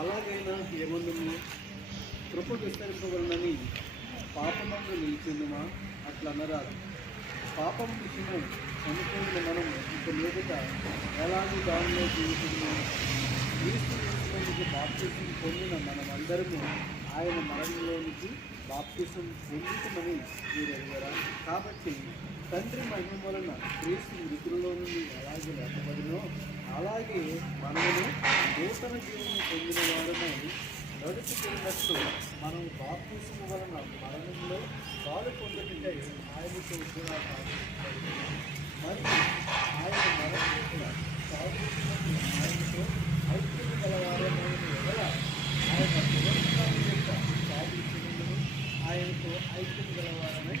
అలాగైనా ఏమందుము కృప విస్తరింపవలనని పాపమందు నిలిచిందుమా అట్లా అనరాదు. పాపం విషయం చనిపోయిన మనం ఇక మీదట ఎలాంటి దానిలో జీవిస్తున్నాము. క్రీస్తు యేసులోనికి బాప్తిసం పొందిన మనమందరము ఆయన మరణంలోనికి బాప్తిసం పొందుతామని మీరు ఎరుగరా? కాబట్టి తండ్రి మహిమ వలన క్రీస్తు మృతుల్లో నుండి ఎలాగే లేపబడినో అలాగే మనము నూతన జీవనం పొందిన వారమై నడుచుకున్నట్లు మనం బాప్తిసము వలన మరణంలో పాలు పొందుతుంటే ఆయనతో కూడా మరియు ఆయన మరణించిన ఆయనతో ఐక్యత గలవారమైన ఎడల ఆయన పునరుత్థానం యొక్క సాధించడం ఆయనతో ఐక్యత గలవారమై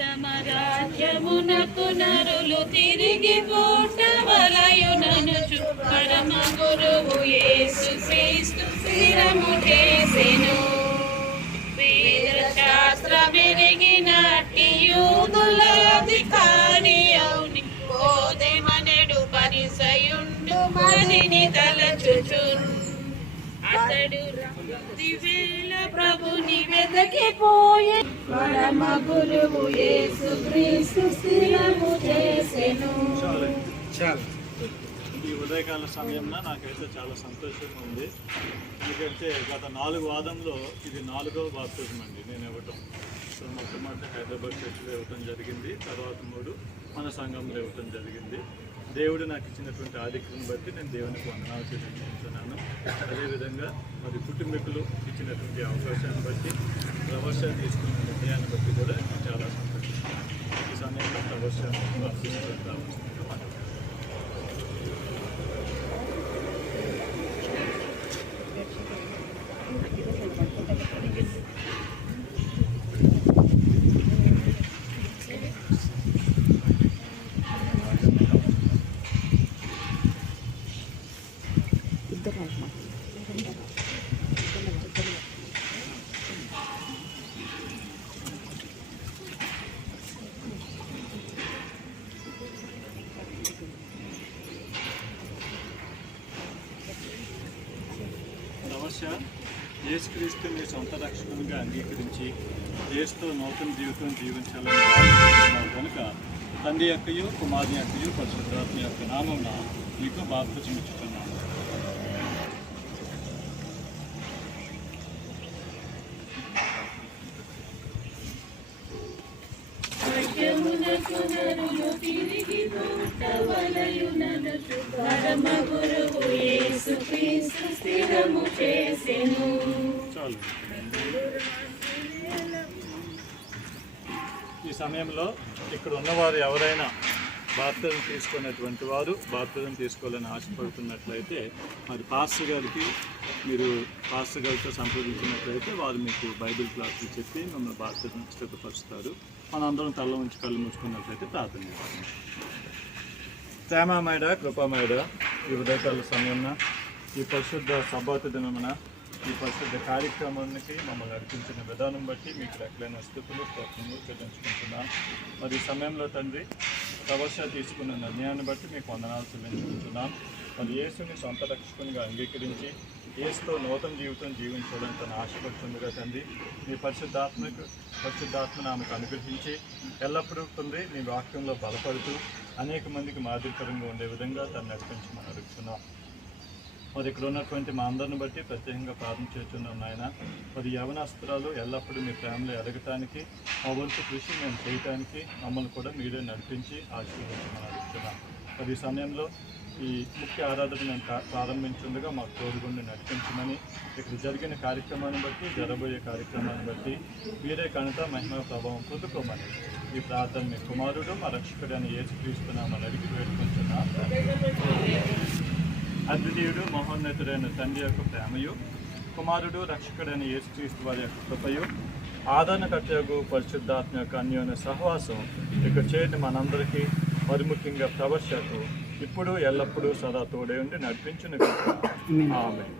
పరమరాజ్యమునకు నరులు తిరిగి పుట్టవలయుననుచు పరమ గురువు యేసు క్రీస్తు స్థిరము చేసెను. వేద శాస్త్రమెరిగినట్టి యూదుల అధికారి అవుని బోధెమనెడు పరిసయుండు మనిని తలచుచున్. అతడు దివేల ప్రభుని వెదకిపోయే పరమ గురువు యేసు క్రీస్తు స్థిరము చేసెను. ఈ ఉదయకాల సమయంలో నాకైతే చాలా సంతోషంగా ఉంది. ఎందుకంటే గత 4 వాదంలో ఇది 4వ బాప్తిజం అండి నేను ఇవ్వటం. సో మొట్టమొదటి హైదరాబాద్ చర్చిలో ఇవ్వటం జరిగింది, తర్వాత 3 మన సంఘంలో ఇవ్వటం జరిగింది. దేవుడు నాకు ఇచ్చినటువంటి ఆధిక్యం బట్టి నేను దేవునికి వందనాలు చెల్లించుకుంటున్నాను. అదేవిధంగా మరి కుటుంబీకులు ఇచ్చినటువంటి అవకాశాన్ని బట్టి ప్రవచనం తీసుకున్న నిర్ణయాన్ని బట్టి కూడా నేను చాలా సంతోషిస్తున్నాను. ఈ సమయంలో ప్రవచనం రావాల్సిందిగా యేసుక్రీస్తు మీ సొంత రక్షకునిగా అంగీకరించి యేసుతో నూతన జీవితం జీవించాలని ఆలోచిస్తున్నారు కనుక తండ్రి యొక్కయు కుమారుని యొక్కయు పరిశుద్ధాత్మ యొక్క నామమున మీకు బాప్తిజం ఇచ్చుతున్నాను. చాలు. ఈ సమయంలో ఇక్కడ ఉన్నవారు ఎవరైనా బాప్తిజం తీసుకున్నటువంటి వారు బాప్తిజం తీసుకోవాలని ఆశపడుతున్నట్లయితే మరి పాస్టర్ గారికి మీరు పాస్టర్ గారితో సంప్రదించినట్లయితే వారు మీకు బైబిల్ క్లాసులు చెప్పి మిమ్మల్ని బాప్తిజం సిద్ధపరుస్తారు. మనందరం తల్ల ఉంచి కళ్ళు మూసుకున్నట్లయితే ప్రార్థన చేస్తాం. ప్రేమమేడ కృపమేడ ఈ ఉదయకాల సమయంలో ఈ పరిశుద్ధ సబ్బాతు దినమున ఈ పరిశుద్ధ కార్యక్రమానికి మమ్మల్ని నడిపించిన విధానం బట్టి మీకు లెక్కలైన స్థితులు స్తోత్రములు చెల్లించుకుంటున్నాం. మరి ఈ సమయంలో తండ్రి ప్రవచన తీసుకున్న నిర్ణయాన్ని బట్టి మీకు వందనాలు చెల్లించుకుంటున్నాం. మరి యేసుని సొంత రక్షకునిగా అంగీకరించి యేసుతో నూతన జీవితం జీవించాలని తను ఆశపడుతుందిగా తండ్రి. మీ పరిశుద్ధాత్మను ఆమెకు అనుగ్రహించి ఎల్లప్పుడూ తండ్రి మీ వాక్యంలో బలపడుతూ అనేక మందికి మాదిరికరంగా ఉండే విధంగా తను నడిపించమని అడుగుతున్నాం. మరి ఇక్కడ ఉన్నటువంటి మా అందరిని బట్టి ప్రత్యేకంగా ప్రార్థన చేస్తున్నాం నాయన. మరి యవనాస్త్రాలు ఎల్లప్పుడూ మీ ప్రేమలో ఎదగటానికి మా వంతు కృషి మేము చేయటానికి మమ్మల్ని కూడా మీరే నడిపించి ఆశీర్వదించమని అడుగుతున్నాం. మరి ఈ సమయంలో ఈ ముఖ్య ఆరాధన మేము ప్రారంభించుండగా మాకు తోడుగుండి నడిపించమని, ఇక్కడ జరిగిన కార్యక్రమాన్ని బట్టి జరబోయే కార్యక్రమాన్ని బట్టి మీరే కనుక మహిమ ప్రభావం పొందుకోమని ఈ ప్రార్థన మీ కుమారుడు మా రక్షకుడైన యేసుక్రీస్తున్నామని అడిగి వేడుకుంటున్నాం. అద్వితీయుడు మహోన్నతుడైన తండ్రి యొక్క ప్రేమయు, కుమారుడు రక్షకుడైన యేసుక్రీస్తు వారి యొక్క కృపయు, ఆదరణకర్తయగు పరిశుద్ధాత్మ యొక్క అన్యోన్య సహవాసం ఇక్కడ చేరిన మనందరికీ, మరి ముఖ్యంగా ప్రవర్షకు ఇప్పుడు ఎల్లప్పుడూ సదా తోడే ఉండి నడిపించును. ఆమేన్.